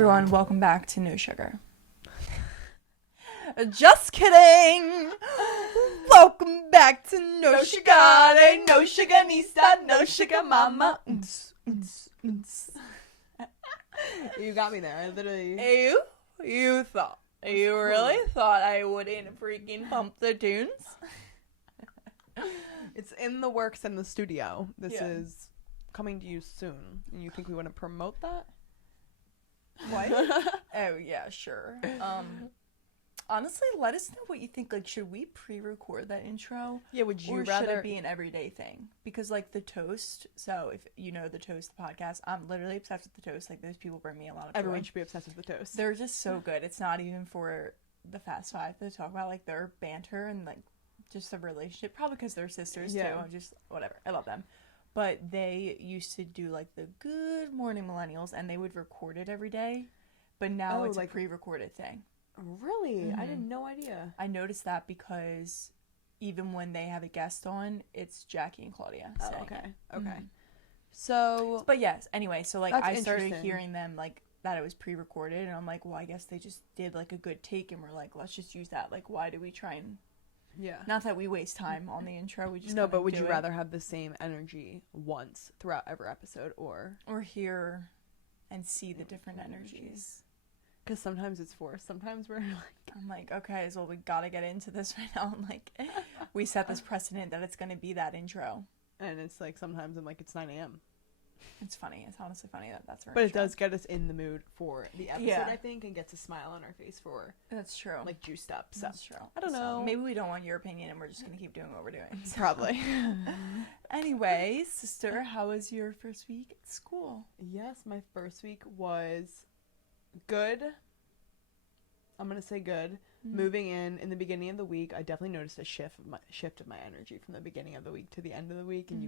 everyone, welcome back to No Sugar. Just kidding! Welcome back to No Sugar, no Sugarnista, no sugar mama. You got me there. I literally... You thought. You really thought I wouldn't freaking pump the tunes? It's in the works in the studio. This is coming to you soon. And you think we want to promote that? What? Oh, yeah, sure. Honestly, let us know what you think. Like, should we pre-record that intro? Yeah, would you or rather... should it be an everyday thing? Because, like, the Toast, so if you know the Toast podcast, I'm literally obsessed with the Toast. Like, those people bring me a lot of joy. Everyone should be obsessed with the Toast. They're just so good. It's not even for the Fast Five to talk about, like, their banter and, like, just the relationship. Probably because they're sisters, too. Just, whatever. I love them. But they used to do, like, the Good Morning Millennials, and they would record it every day. But now it's like a pre-recorded thing. Really? Mm-hmm. I had no idea. I noticed that because even when they have a guest on, it's Jackie and Claudia saying okay. it. Okay. Mm-hmm. So... But yes, anyway, so, like, I started hearing them, like, that it was pre-recorded, and I'm like, well, I guess they just did, like, a good take, and we're like, let's just use that. Like, why do we try and... Yeah. Not that we waste time on the intro, we just No, but would you rather have the same energy once throughout every episode, or hear and see the different energies? Because sometimes it's forced. Sometimes we're like... I'm like, okay, so we gotta get into this right now. I'm like, we set this precedent that it's gonna be that intro. And it's like, sometimes I'm like, it's 9 a.m. It's funny. It's honestly funny that that's our But intro. It does get us in the mood for the episode, I think, and gets a smile on our face for... That's true. Like, juiced up. So. That's true. I don't know. So maybe we don't want your opinion and we're just gonna keep doing what we're doing. So. Probably. Anyway, sister, how was your first week at school? Yes, my first week was... good. I'm gonna say good. Moving in the beginning of the week, I definitely noticed a shift of my energy from the beginning of the week to the end of the week, and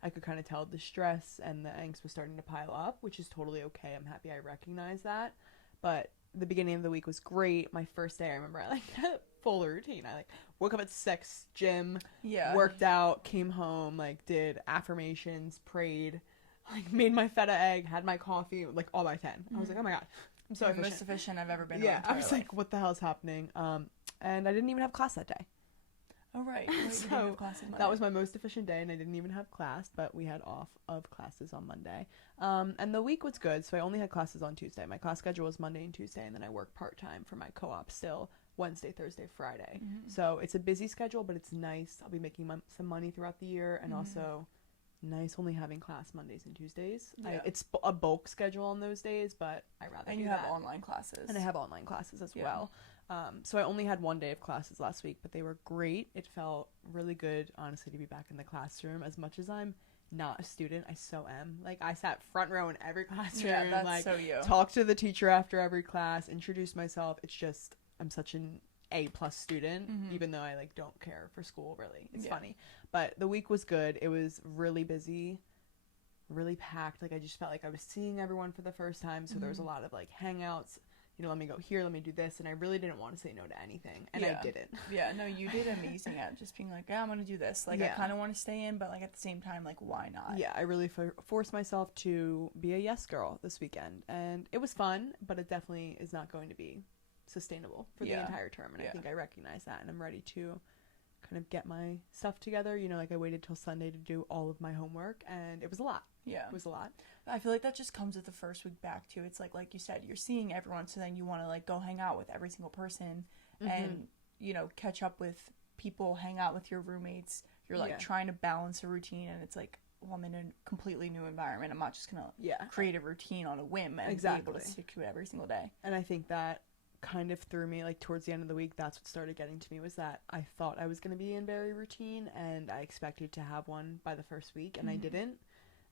I could kind of tell the stress and the angst was starting to pile up, which is totally okay. I'm happy I recognize that. But the beginning of the week was great. My first day, I remember I had a full routine. I woke up at 6, gym, worked out, came home, did affirmations, prayed, made my feta egg, had my coffee, all by 10. I was like, oh my god, I'm so efficient. Most efficient I've ever been. Yeah, I was like, what the hell is happening? And I didn't even have class that day. Oh, right. So that was my most efficient day, and I didn't even have class, but we had off of classes on Monday. And the week was good, so I only had classes on Tuesday. My class schedule was Monday and Tuesday, and then I work part-time for my co-op still Wednesday, Thursday, Friday. Mm-hmm. So it's a busy schedule, but it's nice. I'll be making some money throughout the year, and also... nice only having class Mondays and Tuesdays. Yeah. It's a bulk schedule on those days, but I rather and do you that. have online classes. And I have online classes as well. So I only had one day of classes last week, but they were great. It felt really good, honestly, to be back in the classroom. As much as I'm not a student, I so am. I sat front row in every classroom. Yeah, that's so you. Talked to the teacher after every class, introduced myself. It's just, I'm such an A+ student, even though I don't care for school really. It's funny. But the week was good. It was really busy, really packed. I just felt like I was seeing everyone for the first time. So there was a lot of hangouts. Let me go here, let me do this. And I really didn't want to say no to anything. And I didn't. Yeah, no, you did amazing at just being like, yeah, I'm going to do this. I kind of want to stay in, but at the same time, why not? Yeah, I really forced myself to be a yes girl this weekend. And it was fun, but it definitely is not going to be sustainable for the entire term. And I think I recognize that. And I'm ready to kind of get my stuff together. I waited till Sunday to do all of my homework, and it was a lot. Yeah. It was a lot. I feel like that just comes with the first week back, too. It's like you said, you're seeing everyone, so then you want to, go hang out with every single person and, catch up with people, hang out with your roommates. You're, trying to balance a routine, and it's well, I'm in a completely new environment. I'm not just going to create a routine on a whim and be able to stick to it every single day. And I think that kind of threw me towards the end of the week. That's what started getting to me, was that I thought I was going to be in very routine, and I expected to have one by the first week, and I didn't.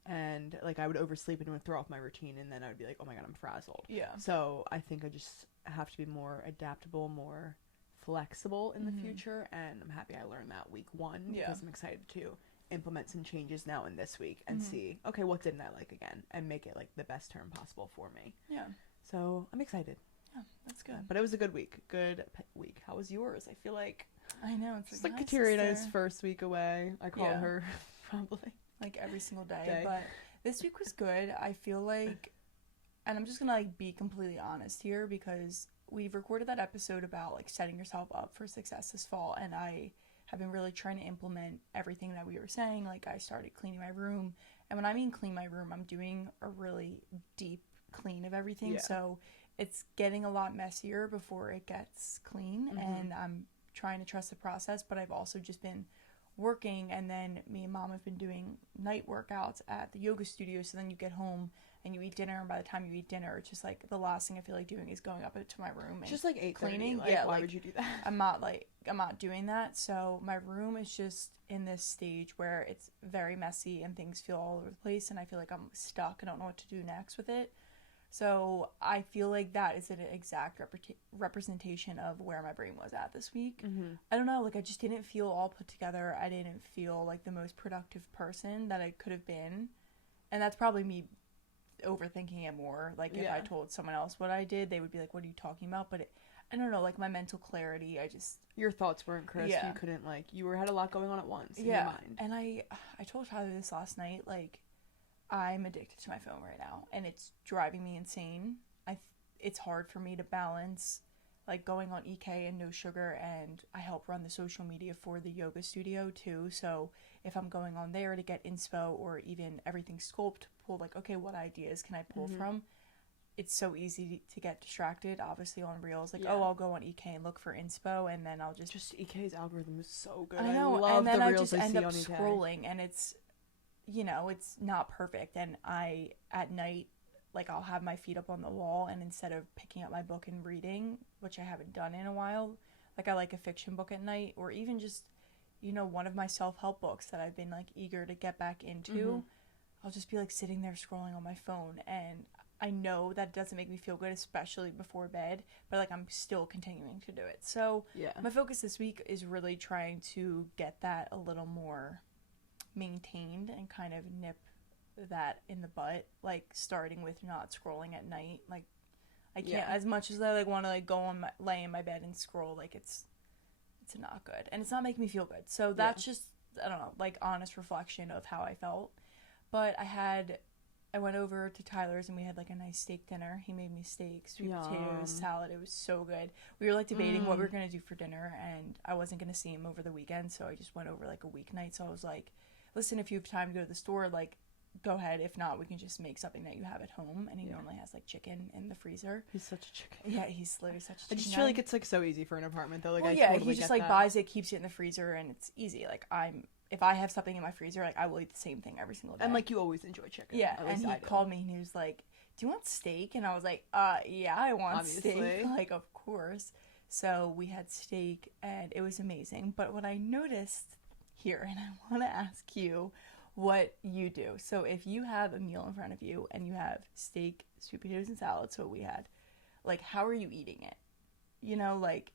And I would oversleep and would throw off my routine, and then I would be like, oh my god, I'm frazzled. Yeah. So I think I just have to be more adaptable, more flexible in the future, and I'm happy I learned that week 1 because I'm excited to implement some changes now in this week and see, okay, what didn't I like again, and make it the best term possible for me. Yeah. So I'm excited. Yeah, that's good. But it was a good week. Good week. How was yours? I feel like... I know. It's Katerina's first week away. I call her probably. Every single day. But this week was good. I feel like and I'm just gonna like be completely honest here, because we've recorded that episode about like setting yourself up for success this fall, and I have been really trying to implement everything that we were saying. Like, I started cleaning my room, and when I mean clean my room, I'm doing a really deep clean of everything. Yeah. So it's getting a lot messier before it gets clean, and I'm trying to trust the process. But I've also just been working, and then me and Mom have been doing night workouts at the yoga studio. So then you get home and you eat dinner, and by the time you eat dinner, it's just like the last thing I feel like doing is going up into my room and just like 8:30. cleaning. Like, why would you do that? I'm not doing that. So my room is just in this stage where it's very messy and things feel all over the place, and I feel like I'm stuck. I don't know what to do next with it. So I feel like that is an exact representation of where my brain was at this week. I don't know, like, I just didn't feel all put together. I didn't feel like the most productive person that I could have been. And that's probably me overthinking it more. Like, if I told someone else what I did, they would be like, what are you talking about? But I don't know, like, my mental clarity, your thoughts weren't crisp. You couldn't, like, had a lot it's a lot going on in your mind. And I told Tyler this last night, like, I'm addicted to my phone right now, and it's driving me insane. It's hard for me to balance, like, going on EK and no sugar, and I help run the social media for the yoga studio too. So if I'm going on there to get inspo or even everything sculpt, pull, like, okay, what ideas can I pull from? It's so easy to get distracted, obviously, on Reels. Like, I'll go on EK and look for inspo, and then I'll just EK's algorithm is so good. I know, I love and then the I Reels just I end see up on EK. scrolling, and it's, it's not perfect. And at night, like, I'll have my feet up on the wall, and instead of picking up my book and reading, which I haven't done in a while, like, I like a fiction book at night, or even just, one of my self-help books that I've been, like, eager to get back into, I'll just be, like, sitting there scrolling on my phone, and I know that doesn't make me feel good, especially before bed, but, like, I'm still continuing to do it. So my focus this week is really trying to get that a little more maintained and kind of nip that in the butt, like, starting with not scrolling at night. Like, I can't, as much as I, like, want to, like, lay in my bed and scroll, like, it's not good, and it's not making me feel good. So that's just, I don't know, like, honest reflection of how I felt. But I went over to Tyler's, and we had, like, a nice steak dinner. He made me steak, sweet potatoes, salad. It was so good. We were, like, debating what we were going to do for dinner, and I wasn't going to see him over the weekend, so I just went over, like, a weeknight. So I was like, listen, if you have time to go to the store, like, go ahead. If not, we can just make something that you have at home. And he normally has, like, chicken in the freezer. He's such a chicken. Yeah, he's literally such a chicken. I just feel like it's, like, so easy for an apartment, though. Like, well, he just, like, buys it, keeps it in the freezer, and it's easy. Like, if I have something in my freezer, like, I will eat the same thing every single day. And, like, you always enjoy chicken. Yeah, and he called me, and he was like, do you want steak? And I was like, yeah, I want steak. Like, of course. So we had steak, and it was amazing. But what I noticed here, and I want to ask you what you do. So if you have a meal in front of you, and you have steak, sweet potatoes, and salad, so we had, like, how are you eating it? Like,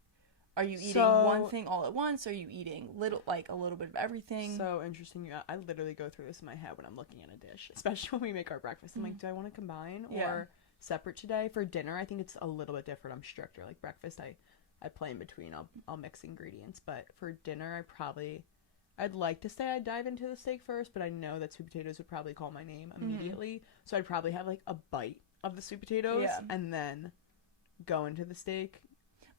are you eating one thing all at once? Are you eating a little bit of everything? So interesting. I literally go through this in my head when I'm looking at a dish, especially when we make our breakfast. I'm like, do I want to combine or separate today? For dinner, I think it's a little bit different. I'm stricter. Like, breakfast, I play in between. I'll mix ingredients. But for dinner, I'd like to say I'd dive into the steak first, but I know that sweet potatoes would probably call my name immediately. So I'd probably have, like, a bite of the sweet potatoes and then go into the steak.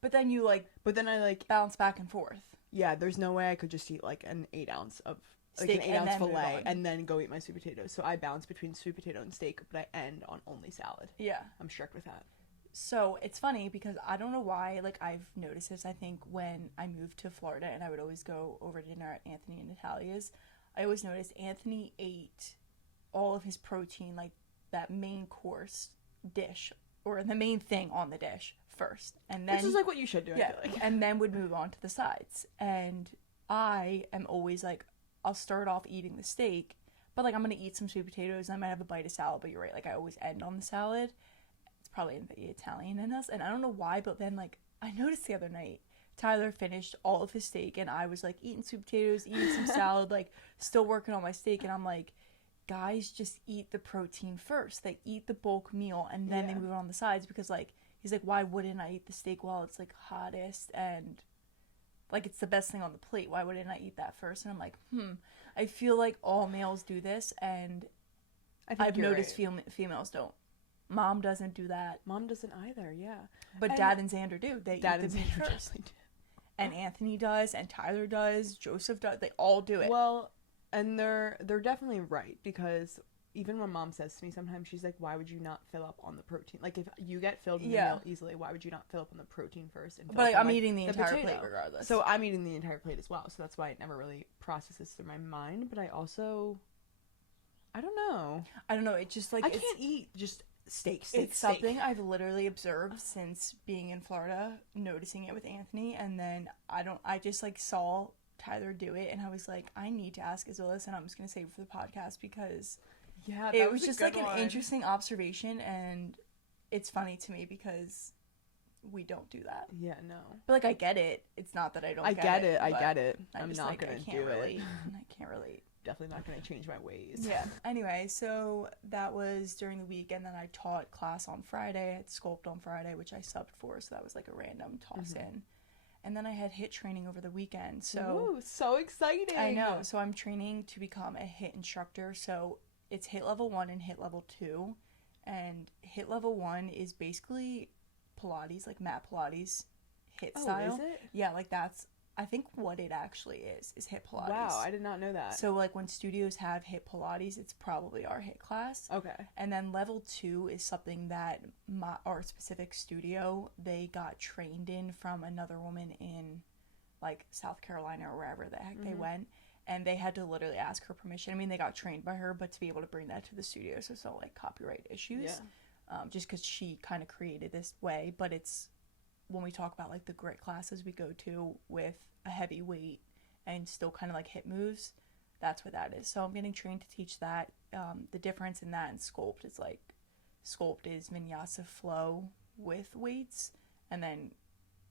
But then I, like, bounce back and forth. Yeah, there's no way I could just eat, like, an 8-ounce of steak, like, an 8-ounce filet, and then go eat my sweet potatoes. So I bounce between sweet potato and steak, but I end on only salad. Yeah. I'm strict with that. So it's funny because I don't know why, like, I've noticed this. I think when I moved to Florida and I would always go over to dinner at Anthony and Natalia's, I always noticed Anthony ate all of his protein, like, that main course dish, or the main thing on the dish first, and then, which is, like, what you should do. I feel like. And then would move on to the sides. And I am always like, I'll start off eating the steak, but, like, I'm gonna eat some sweet potatoes and I might have a bite of salad. But you're right, like, I always end on the salad. It's probably in the Italian in us, and I don't know why. But then, like, I noticed the other night, Tyler finished all of his steak, and I was, like, eating sweet potatoes, eating some salad, like, still working on my steak, and I'm like, guys, just eat the protein first. They eat the bulk meal, and then they move on the sides, because, like, he's like, why wouldn't I eat the steak while it's, like, hottest, and, like, it's the best thing on the plate? Why wouldn't I eat that first? And I'm like, I feel like all males do this, and I've noticed females don't. Mom doesn't do that. Mom doesn't either, yeah. But And Dad and Xander do. They Dad eat and the meat Xander first. definitely do. And Anthony does, and Tyler does, Joseph does. They all do it. Well, and they're definitely right, because even when Mom says to me sometimes, she's like, why would you not fill up on the protein? Like, if you get filled in your meal easily, why would you not fill up on the protein first? And but like, on, I'm eating the entire potato? plate regardless. So I'm eating the entire plate as well. So that's why it never really processes through my mind. But I also, I don't know. It just like I can't eat just steak. It's something I've literally observed since being in Florida, noticing it with Anthony, and then I just like saw Tyler do it, and I was like, I need to ask Isabella, and I'm just gonna save it for the podcast because it was just like an interesting observation, and it's funny to me because we don't do that. Yeah, no. But like, I get it. It's not that I don't. I get it. I'm just, not like, gonna I do can't relate. it. I can't relate. Definitely not gonna change my ways. Yeah. Anyway, so that was during the week, and then I taught class on Friday. I had sculpt on Friday, which I subbed for, so that was like a random toss in. And then I had HIIT training over the weekend. So ooh, so exciting. I know. So I'm training to become a HIIT instructor. So it's HIIT level 1 and HIIT level 2. And HIIT level 1 is basically Pilates, like mat Pilates, HIIT style. Is it? Yeah, like that's, I think what it actually is HIIT Pilates. Wow, I did not know that. So like when studios have HIIT Pilates, it's probably our HIIT class. Okay. And then level 2 is something that our specific studio, they got trained in from another woman in like South Carolina or wherever the heck they went. And they had to literally ask her permission. I mean, they got trained by her, but to be able to bring that to the studio, so it's not like copyright issues. Yeah. Just because she kind of created this way. But it's, when we talk about like the grit classes we go to with a heavy weight and still kind of like HIIT moves, that's what that is. So I'm getting trained to teach that. The difference in that and sculpt is like, sculpt is vinyasa flow with weights, and then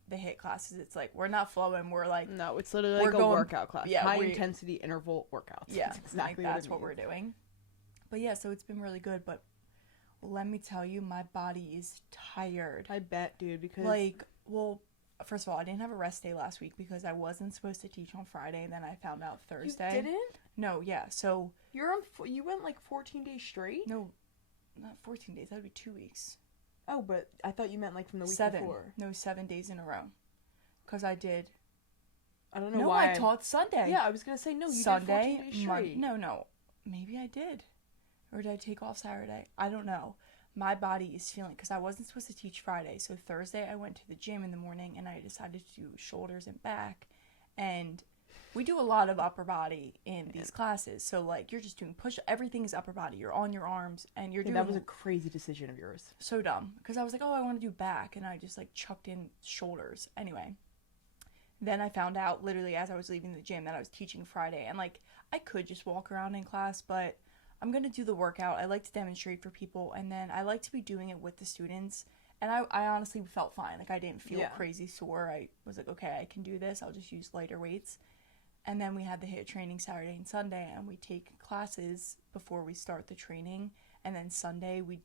the HIIT classes, it's like we're not flowing, we're like, no, it's literally like a workout class. Yeah, high intensity interval workouts. Yeah, that's exactly like, that's what we're doing. But yeah, so it's been really good. But let me tell you, my body is tired. I bet, dude, because like, well, first of all, I didn't have a rest day last week because I wasn't supposed to teach on Friday, and then I found out Thursday. You didn't? No, yeah. So you went like 14 days straight? No, not 14 days. That would be 2 weeks. Oh, but I thought you meant like from the week 7. before. No, 7 days in a row. Because I did. I don't know why. No, I taught Sunday. Yeah, I was going to say, no, you Sunday, did 14 days straight. No. Maybe I did. Or did I take off Saturday? I don't know. My body is feeling, because I wasn't supposed to teach Friday. So Thursday I went to the gym in the morning and I decided to do shoulders and back. And we do a lot of upper body in these classes. So like, you're just doing push, everything is upper body. You're on your arms and you're doing. That was a crazy decision of yours. So dumb. Because I was like, oh, I want to do back. And I just like chucked in shoulders. Anyway. Then I found out literally as I was leaving the gym that I was teaching Friday. And like, I could just walk around in class, but I'm going to do the workout. I like to demonstrate for people. And then I like to be doing it with the students. And I honestly felt fine. Like, I didn't feel crazy sore. I was like, okay, I can do this. I'll just use lighter weights. And then we had the HIIT training Saturday and Sunday. And we take classes before we start the training. And then Sunday, we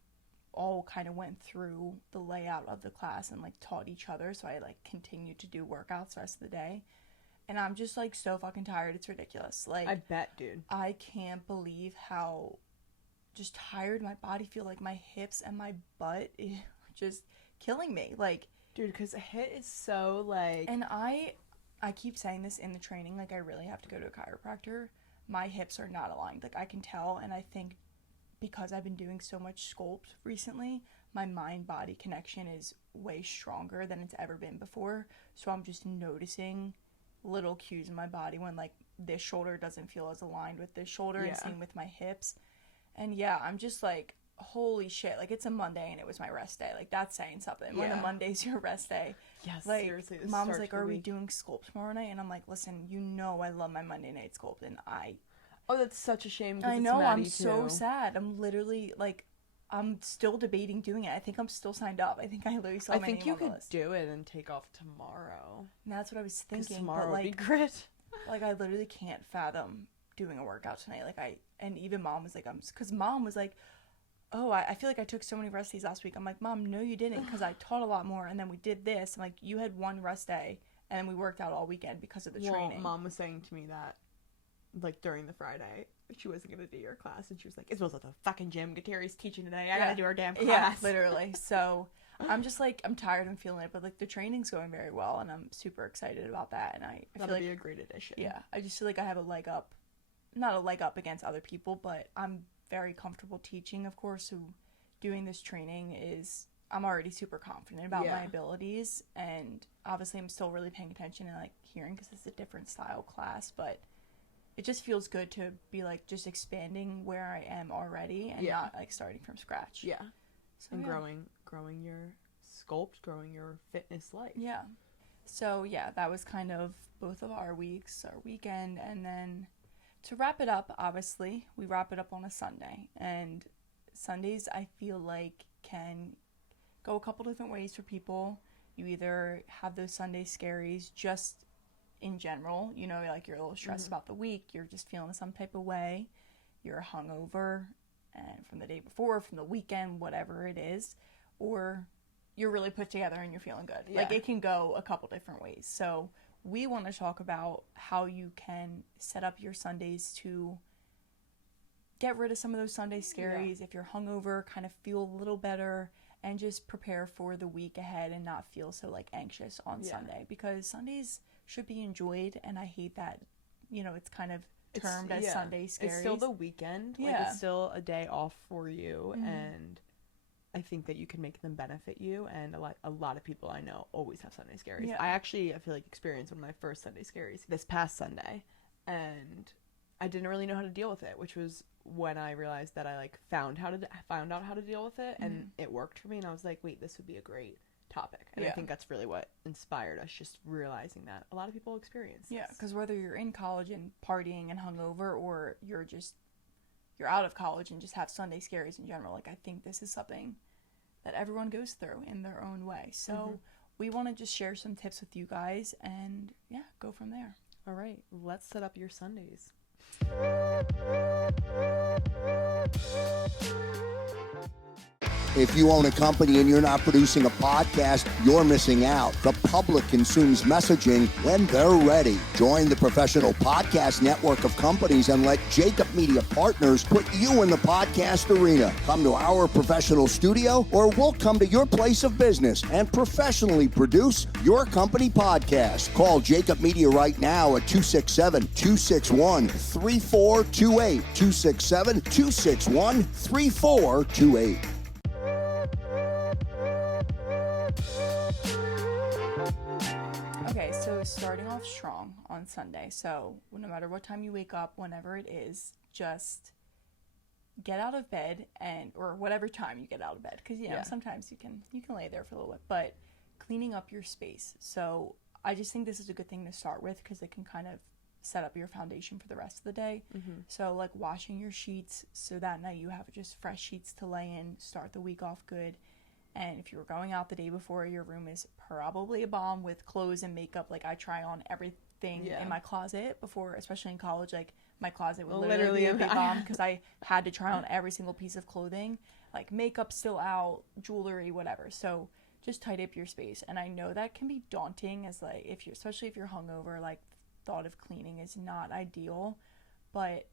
all kind of went through the layout of the class and like taught each other. So I like continued to do workouts the rest of the day. And I'm just like so fucking tired. It's ridiculous. Like, I bet, dude. I can't believe how just tired my body feel. Like my hips and my butt is just killing me. Like, dude, because HIIT is so like. And I keep saying this in the training. Like, I really have to go to a chiropractor. My hips are not aligned. Like, I can tell. And I think because I've been doing so much sculpt recently, my mind-body connection is way stronger than it's ever been before. So I'm just noticing little cues in my body when like this shoulder doesn't feel as aligned with this shoulder, and same with my hips. And yeah, I'm just like, holy shit, like it's a Monday and it was my rest day. Like, that's saying something. When a Monday's your rest day. Yes, like, seriously. Mom's like, are we doing sculpt tomorrow night? And I'm like, listen, you know I love my Monday night sculpt, and oh, that's such a shame. I know, I'm so sad. I'm literally like, I'm still debating doing it. I think I'm still signed up. I think I literally saw my name on the list. I think you could do it and take off tomorrow. And that's what I was thinking. Tomorrow but like, would be great. Like, I literally can't fathom doing a workout tonight. Like, and even Mom was like, because Mom was like, oh, I feel like I took so many rest days last week. I'm like, Mom, no, you didn't, because I taught a lot more, and then we did this. I'm like, you had one rest day, and then we worked out all weekend because of the training. Mom was saying to me that like during the Friday, she wasn't gonna do your class, and she was like, "Isabel's at the fucking gym. Kateri's teaching today. I gotta do our damn class." Yeah, literally. So I'm just like, I'm tired. I'm feeling it, but like the training's going very well, and I'm super excited about that. And I That'll feel like be a great addition. Yeah, I just feel like I have a leg up, not a leg up against other people, but I'm very comfortable teaching, of course. So doing this training I'm already super confident about my abilities, and obviously I'm still really paying attention and like hearing because it's a different style class, but it just feels good to be like just expanding where I am already and not like starting from scratch. Yeah. So, and growing your sculpt, growing your fitness life. Yeah. So yeah, that was kind of both of our weeks, our weekend, and then to wrap it up, obviously, we wrap it up on a Sunday, and Sundays I feel like can go a couple different ways for people. You either have those Sunday scaries just in general, you know, like you're a little stressed about the week, you're just feeling some type of way, you're hungover and from the day before, from the weekend, whatever it is, or you're really put together and you're feeling good. Like it can go a couple different ways. So we want to talk about how you can set up your Sundays to get rid of some of those Sunday scaries. If you're hungover, kind of feel a little better and just prepare for the week ahead and not feel so like anxious on Sunday, because Sundays should be enjoyed, and I hate that, you know, it's kind of termed as Sunday scaries. It's still the weekend. Like, it's still a day off for you, and I think that you can make them benefit you, and a lot of people I know always have Sunday scaries. I feel like experienced one of my first Sunday scaries this past Sunday, and I didn't really know how to deal with it, which was when I realized that I like found out how to deal with it, and it worked for me, and I was like, wait, this would be a great topic. And I think that's really what inspired us, just realizing that a lot of people experience this. Because whether you're in college and partying and hungover, or you're out of college and just have Sunday scaries in general, like I think this is something that everyone goes through in their own way. So we want to just share some tips with you guys and go from there. All right, let's set up your Sundays. If you own a company and you're not producing a podcast, you're missing out. The public consumes messaging when they're ready. Join the professional podcast network of companies and let Jacob Media Partners put you in the podcast arena. Come to our professional studio, or we'll come to your place of business and professionally produce your company podcast. Call Jacob Media right now at 267-261-3428. 267-261-3428. Okay, so starting off strong on Sunday. So no matter what time you wake up, whenever it is, just get out of bed, or whatever time you get out of bed, because you know sometimes you can lay there for a little bit, but cleaning up your space. So I just think this is a good thing to start with, because it can kind of set up your foundation for the rest of the day. So like washing your sheets, so that night you have just fresh sheets to lay in, start the week off good. And if you were going out the day before, your room is probably a bomb with clothes and makeup. Like, I try on everything in my closet before, especially in college. Like, my closet would literally be a big bomb, because I had to try on every single piece of clothing. Like, makeup still out, jewelry, whatever. So just tidy up your space. And I know that can be daunting, as like, especially if you're hungover, like, thought of cleaning is not ideal. But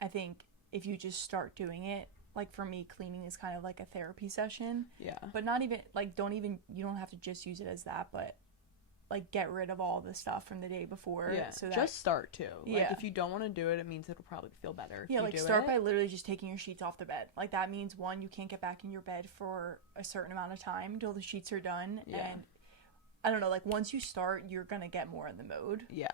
I think if you just start doing it, like for me, cleaning is kind of like a therapy session. Yeah. But not even, like, you don't have to just use it as that, but like get rid of all the stuff from the day before. Yeah. So just start too. Like if you don't want to do it, it means it'll probably feel better. If you start by literally just taking your sheets off the bed. Like that means, one, you can't get back in your bed for a certain amount of time until the sheets are done. Yeah. And I don't know, like once you start, you're going to get more in the mode. Yeah.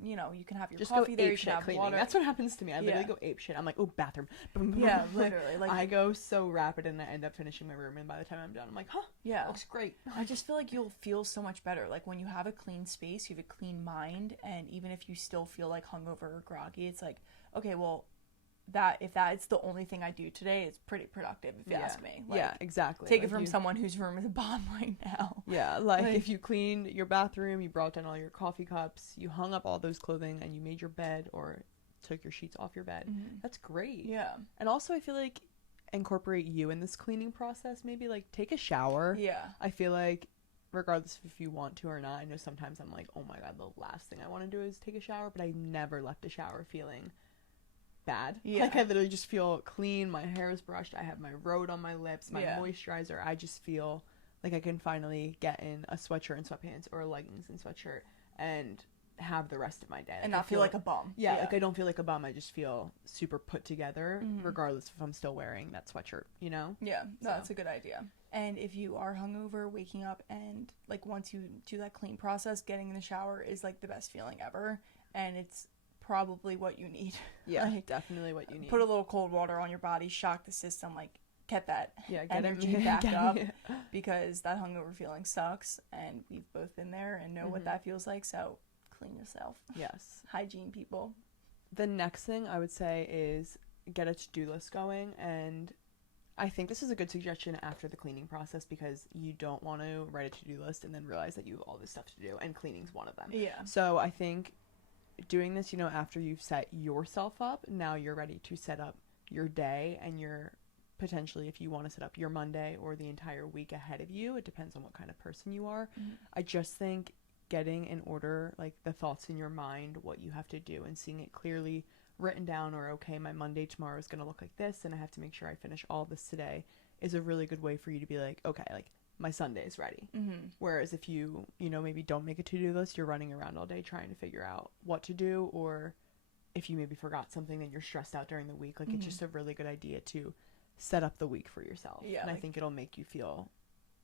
You know, you can have your coffee there, you can have cleaning. Water. That's what happens to me. I literally go ape shit. I'm like, oh, bathroom. Yeah, literally. Like, I go so rapid, and I end up finishing my room, and by the time I'm done, I'm like, huh, that looks great. I just feel like you'll feel so much better. Like, when you have a clean space, you have a clean mind, and even if you still feel like hungover or groggy, it's like, okay, well, if that's the only thing I do today, it's pretty productive, if you ask me. Like, exactly. Take it from someone whose room is a bomb right now. Yeah, like if you cleaned your bathroom, you brought down all your coffee cups, you hung up all those clothing, and you made your bed or took your sheets off your bed. That's great. Yeah. And also, I feel like incorporate you in this cleaning process. Maybe like take a shower. Yeah. I feel like regardless if you want to or not. I know sometimes I'm like, oh my god, the last thing I want to do is take a shower, but I never left a shower feeling bad. Yeah. Like, I literally just feel clean. My hair is brushed. I have my road on my lips, my Yeah. moisturizer. I just feel like I can finally get in a sweatshirt and sweatpants or leggings and sweatshirt and have the rest of my day. And not feel like a bum. Yeah, like I don't feel like a bum. I just feel super put together, Mm-hmm. regardless if I'm still wearing that sweatshirt, you know? Yeah, So. that's a good idea. And if you are hungover, waking up and like once you do that clean process, getting in the shower is like the best feeling ever. And it's probably what you need. Yeah, Like, definitely what you need. put a little cold water on your body, shock the system, like get that get energy it back up, because that hungover feeling sucks, and we've both been there and know what that feels like. So clean yourself. Yes. Hygiene, people. The next thing I would say is get a to-do list going, and I think this is a good suggestion after the cleaning process, because you don't want to write a to-do list and then realize that you have all this stuff to do, and cleaning's one of them. Yeah. So I think doing this, you know, after you've set yourself up, now you're ready to set up your day, and your potentially, if you want to set up your Monday or the entire week ahead of you, it depends on what kind of person you are. I just think getting in order, like, the thoughts in your mind, what you have to do, and seeing it clearly written down, or okay, my Monday tomorrow is going to look like this, and I have to make sure I finish all this today, is a really good way for you to be like, okay, like, my Sunday is ready. Whereas if you know, maybe don't make a to-do list, you're running around all day trying to figure out what to do, or if you maybe forgot something, then you're stressed out during the week. Like, it's just a really good idea to set up the week for yourself. Yeah, and like, I think it'll make you feel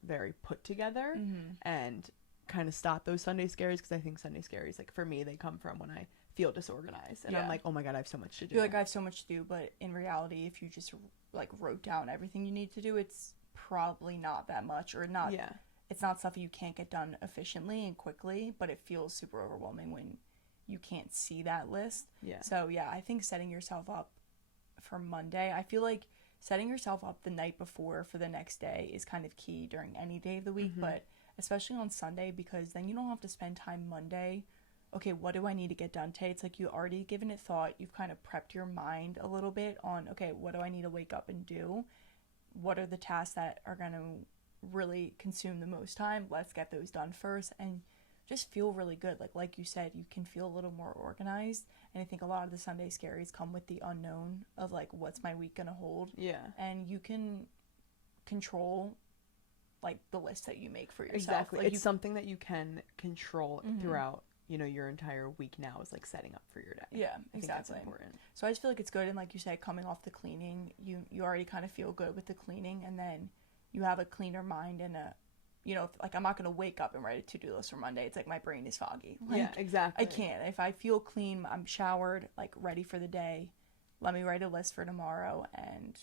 very put together, and kind of stop those Sunday scaries, because I think Sunday scaries, like, for me, they come from when I feel disorganized, and I'm like, oh my god, I have so much to do. You're like, I have so much to do, but in reality, if you just like wrote down everything you need to do, it's probably not that much, or not. Yeah. It's not stuff you can't get done efficiently and quickly, but it feels super overwhelming when you can't see that list. Yeah. So yeah, I think setting yourself up for Monday, I feel like setting yourself up the night before for the next day is kind of key during any day of the week, but especially on Sunday, because then you don't have to spend time Monday. Okay, what do I need to get done today? It's like you already given it thought. You've kind of prepped your mind a little bit on, okay, what do I need to wake up and do? What are the tasks that are going to really consume the most time? Let's get those done first, and just feel really good. Like you said, you can feel a little more organized. And I think a lot of the Sunday scaries come with the unknown of like, what's my week going to hold? Yeah. And you can control like the list that you make for yourself. Exactly. Like, It's something that you can control throughout, you know, your entire week now, is like setting up for your day. Yeah, I think exactly. that's important. So I just feel like it's good, and like you said, coming off the cleaning, you already kind of feel good with the cleaning, and then you have a cleaner mind, and a, you know, like, I'm not going to wake up and write a to-do list for Monday. It's like my brain is foggy. Like, Yeah, exactly. I can't. If I feel clean, I'm showered, like ready for the day, let me write a list for tomorrow and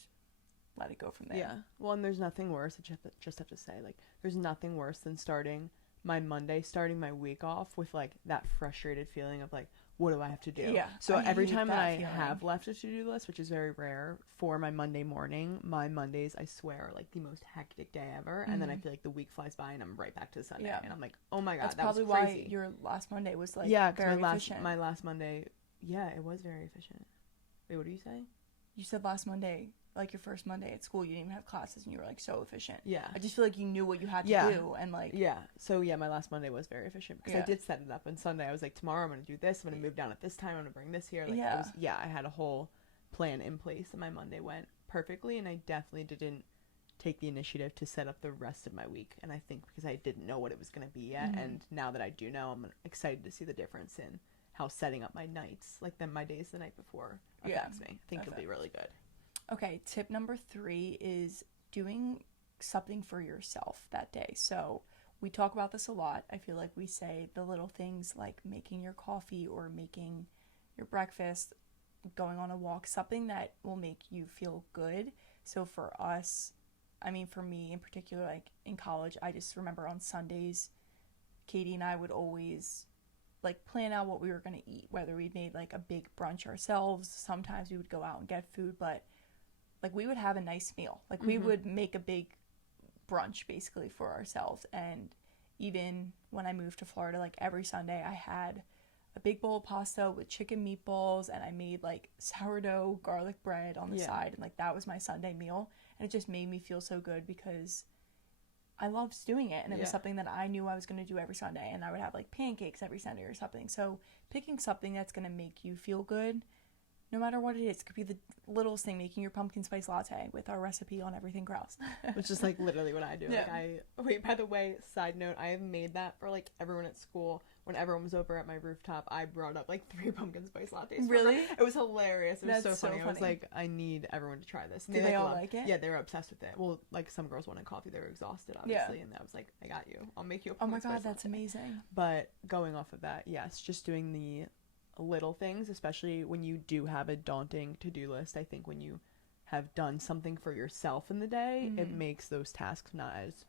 let it go from there. Yeah. Well, and there's nothing worse, I just have to say, like, there's nothing worse than starting my week off with like that frustrated feeling of like, what do I have to do? Yeah. So I every hate time that that I feeling. have left a to-do list, which is very rare, for my Monday morning, my Mondays, I swear, are like the most hectic day ever. And then I feel like the week flies by and I'm right back to Sunday. Yeah. And I'm like, oh my god, That's that was probably crazy. why your last Monday was like, yeah, very because efficient. my last Monday, yeah, it was very efficient. Wait, what are you saying? You said last Monday, like your first Monday at school, you didn't even have classes and you were like so efficient. Yeah. I just feel like you knew what you had to Yeah. do, and like, Yeah. So yeah, my last Monday was very efficient, because I Yeah. did set it up on Sunday. I was like, tomorrow I'm going to do this. I'm going to move down at this time. I'm going to bring this here. Like, Yeah. I had a whole plan in place, and my Monday went perfectly, and I definitely didn't take the initiative to set up the rest of my week. And I think because I didn't know what it was going to be yet, and now that I do know, I'm excited to see the difference in how setting up my nights, like my days the night before, affects me. I think it'll be really good. Okay, tip number 3 is doing something for yourself that day. So we talk about this a lot. I feel like we say the little things like making your coffee or making your breakfast, going on a walk, something that will make you feel good. So for us, I mean, for me in particular, like in college, I just remember on Sundays, Katie and I would always like plan out what we were going to eat, whether we made like a big brunch ourselves. Sometimes we would go out and get food, but like we would have a nice meal. Like we would make a big brunch basically for ourselves. And even when I moved to Florida, like every Sunday I had a big bowl of pasta with chicken meatballs, and I made like sourdough garlic bread on the side, and like that was my Sunday meal. And it just made me feel so good, because I loved doing it, and it was Yeah. something that I knew I was going to do every Sunday, and I would have like pancakes every Sunday or something. So picking something that's going to make you feel good, no matter what it is, it could be the littlest thing, making your pumpkin spice latte with our recipe on everything Krause. Which is like literally what I do. Yeah. Wait, by the way, side note, I have made that for like everyone at school. When everyone was over at my rooftop, I brought up like 3 pumpkin spice lattes. Really? It was hilarious. It was That's so funny. so I was funny. like, I need everyone to try this. And Did they all loved- like it? Yeah, they were obsessed with it. Well, like some girls wanted coffee. They were exhausted, obviously. And I was like, I got you. I'll make you a Oh my pumpkin god, spice that's latte. amazing. But going off of that, yes, just doing the little things, especially when you do have a daunting to-do list. I think when you have done something for yourself in the day, it makes those tasks not as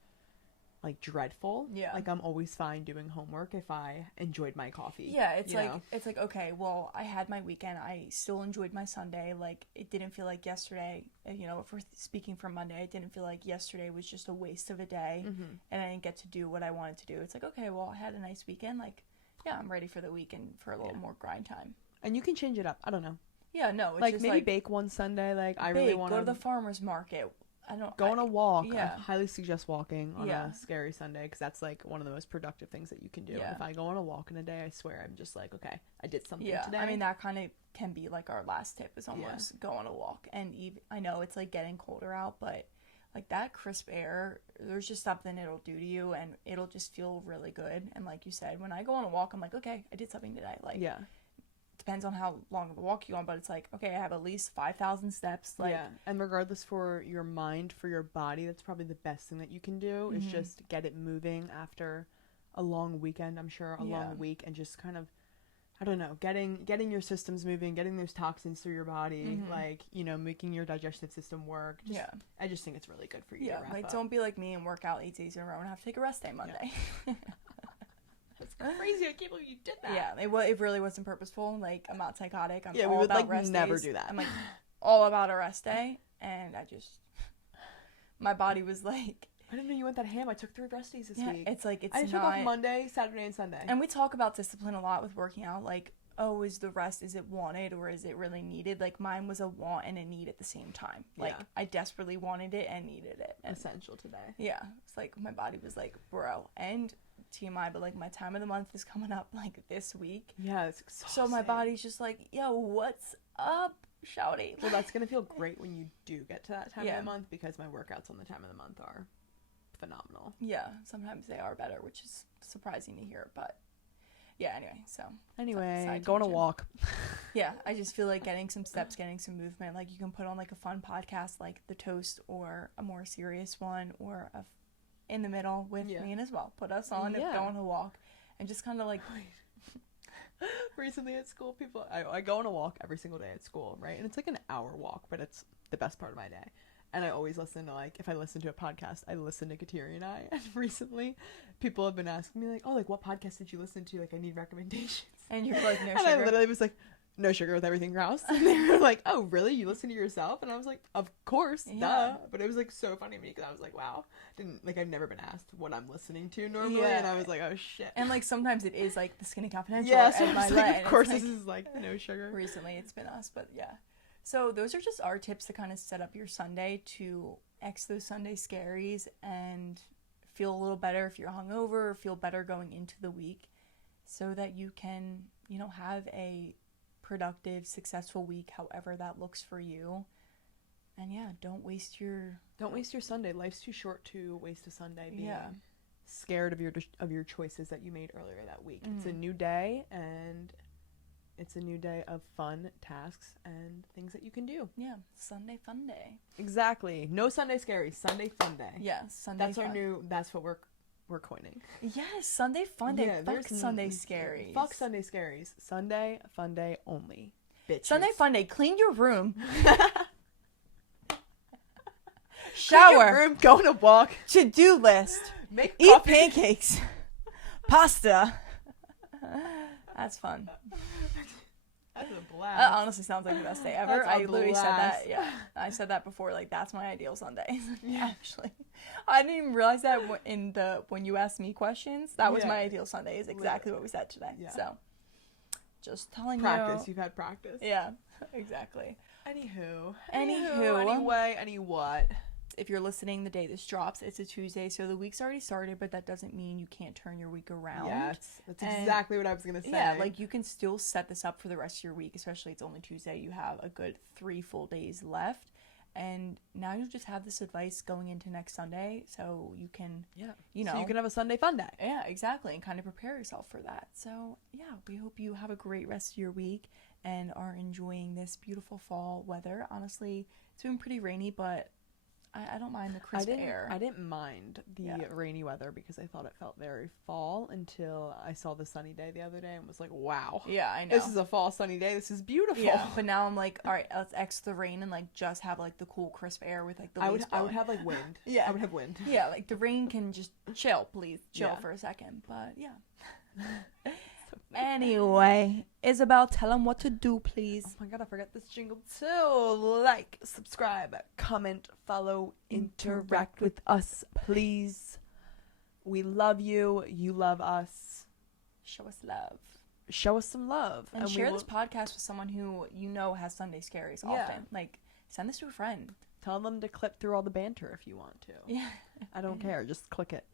like dreadful. Yeah. Like I'm always fine doing homework if I enjoyed my coffee. Yeah, it's you like know? it's like okay, well, I had my weekend. I still enjoyed my Sunday. Like it didn't feel like yesterday. You know, if we're speaking from Monday, it didn't feel like yesterday was just a waste of a day, and I didn't get to do what I wanted to do. It's like okay, well, I had a nice weekend. Like, yeah, I'm ready for the weekend for a little more grind time. And you can change it up. I don't know. Yeah, no, it's Like just maybe like bake one Sunday. Like I bake, really want go to the farmer's market. I don't go on a walk. yeah. I highly suggest walking on Yeah. a scary Sunday because that's like one of the most productive things that you can do. Yeah. And if I go on a walk in a day, I swear I'm just like, okay, I did something Yeah, today. I mean that kind of can be like our last tip is almost go on a walk. And even I know it's like getting colder out, but like that crisp air, there's just something it'll do to you, and it'll just feel really good. And like you said, when I go on a walk, I'm like, okay, I did something today. Like, yeah. depends on how long of a walk you go on, but it's like, okay, I have at least 5,000 steps. Like, yeah, and regardless for your mind, for your body, that's probably the best thing that you can do is just get it moving after a long weekend, I'm sure, a long week, and just kind of, I don't know, getting your systems moving, getting those toxins through your body, like, you know, making your digestive system work. Just, yeah. I just think it's really good for you to Yeah, wrap like up. don't be like me and work out 8 days in a row and have to take a rest day Monday. That's crazy. I can't believe you did that. Yeah, it really wasn't purposeful. Like, I'm not psychotic. I'm Yeah, all we would about like rest never days. do that. I'm like all about a rest day, and my body was like, I didn't know you went that ham. I took 3 rest days this week. it's like it's I took not. off Monday, Saturday, and Sunday. And we talk about discipline a lot with working out. Like, oh, is the rest, is it wanted or is it really needed? Like, mine was a want and a need at the same time. Like, Yeah. I desperately wanted it and needed it. And Essential today. yeah, it's like my body was like, bro. And TMI, but like my time of the month is coming up like this week. Yeah, it's exhausting. So my body's just like, yo, what's up, shouty? Well, that's gonna feel great when you do get to that time Yeah. of the month because my workouts on the time of the month are phenomenal. Yeah, sometimes they are better, which is surprising to hear, but yeah, anyway, so Anyway, side go on a tangent. walk. yeah, I just feel like getting some steps, getting some movement, like you can put on like a fun podcast like The Toast or a more serious one or in the middle with Yeah. me and as well. Put us on and Yeah. go on a walk and just kind of like Recently at school, I go on a walk every single day at school, right? And it's like an hour walk, but it's the best part of my day. And I always listen to, like, if I listen to a podcast, I listen to Kateri and I. And recently, people have been asking me, like, oh, like, what podcast did you listen to? Like, I need recommendations. and you're like no And sugar. I literally was like, no sugar with everything Krause. And they were like, oh, really? You listen to yourself? And I was like, of course, Yeah. duh. But it was, like, so funny to me because I was like, wow. I've never been asked what I'm listening to normally. Yeah. And I was like, oh, shit. And like sometimes it is like the Skinny Confidential Yeah, or so Ed I My was like, Lay, of course and this it's is, like, no sugar. recently it's been us, but yeah. So those are just our tips to kind of set up your Sunday to X those Sunday scaries and feel a little better if you're hungover, or feel better going into the week so that you can, you know, have a productive, successful week, however that looks for you. And yeah, don't waste your Sunday. Life's too short to waste a Sunday being Yeah. scared of your choices that you made earlier that week. It's a new day, and it's a new day of fun tasks and things that you can do. yeah, Sunday Funday. Exactly. No Sunday Scaries. Sunday Funday. Yeah, Sunday That's our Fun- new. That's what we're coining. Yes, Sunday Funday. Yeah, Fuck there's Sunday Scaries. Fuck Sunday Scaries. Sunday Funday only. Bitches. Sunday Funday. Clean your room. Clean your Shower. room, go on a walk. To-do list. Make Eat coffee. pancakes. Pasta. That's fun. That's a That blast. honestly sounds like the best day ever. That's a I literally said that. blast. Yeah, I said that before. Like, that's my ideal Sunday. Actually, I didn't even realize that when you asked me questions. That was Yeah. my ideal Sunday. Is exactly what we said today. Yeah. So, just telling Practice. you. You've had practice. Yeah, exactly. Anywho. Anywho. Anyway. Any what? If you're listening the day this drops, it's a Tuesday, so the week's already started, but that doesn't mean you can't turn your week around. Yes, that's exactly what I was gonna say. Yeah, like you can still set this up for the rest of your week, especially it's only Tuesday. You have a good 3 full days left, and now you'll just have this advice going into next Sunday, so you can, you know, so you can have a Sunday Funday. Yeah, exactly, and kind of prepare yourself for that. So yeah, we hope you have a great rest of your week and are enjoying this beautiful fall weather. Honestly, it's been pretty rainy, but I don't mind the crisp air. I didn't mind the rainy weather because I thought it felt very fall until I saw the sunny day the other day and was like, wow. Yeah, I know. This is a fall sunny day. This is beautiful. Yeah, but now I'm like, all right, let's X the rain and like just have like the cool crisp air with like the leaves I would have like wind. Yeah. I would have wind. Yeah, like the rain can just chill, please. Chill for a second. But yeah. Anyway, Isabel, tell them what to do, please. Oh my god, I forgot this jingle too. Like, subscribe, comment, follow, interact with us, please. We love you. You love us. Show us love. Show us some love. And share this podcast with someone who you know has Sunday Scaries often. Like, send this to a friend. Tell them to clip through all the banter if you want to. Yeah. I don't care. Just click it.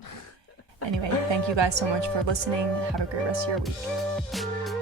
Anyway, thank you guys so much for listening. Have a great rest of your week.